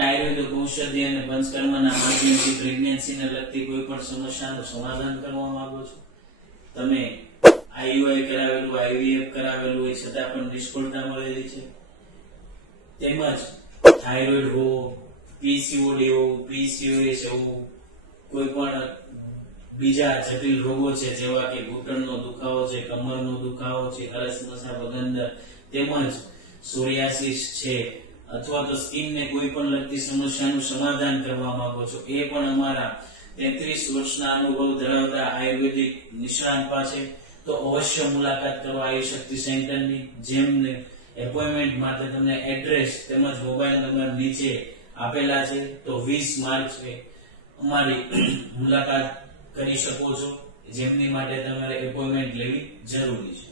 આયુર્વેદ ઔષધિ અને પંચકર્મના માધ્યમથી પ્રેગ્નન્સીને લગતી કોઈ પણ સમસ્યાનું સમાધાન કરવા માંગો છો? તમે આઈયુઆઈ કરાવેલું, આઈવીએફ કરાવેલું હોય છતાં પણ નિષ્ફળતા મળેલી છે, તેમજ થાઇરોઇડ હો, પીસીઓડી હો, પીસીઓએસ હો, કોઈ પણ બીજા જટિલ રોગો છે જેવા કે ઘૂંટણનો દુખાવો છે, કમરનો દુખાવો છે, અરસમસા બગંદર તેમજ સોરિયાસિસ છે, અથવા તો સ્કિનને કોઈ પણ લગતી સમસ્યાનું સમાધાન કરવા માંગો છો, એ પણ અમારા 33 વર્ષના અનુભવ ધરાવતા આયુર્વેદિક નિષ્ણાંત પાસે તો અવશ્ય મુલાકાત કરો આયુશક્તિ સેન્ટરની, જેમને એપોઇન્ટમેન્ટ માટે તમને એડ્રેસ તેમજ મોબાઈલ નંબર નીચે આપેલા છે. તો 20 માર્ચે અમારી મુલાકાત કરી શકો છો, જેમની માટે તમારે એપોઇન્ટમેન્ટ લેવી જરૂરી છે.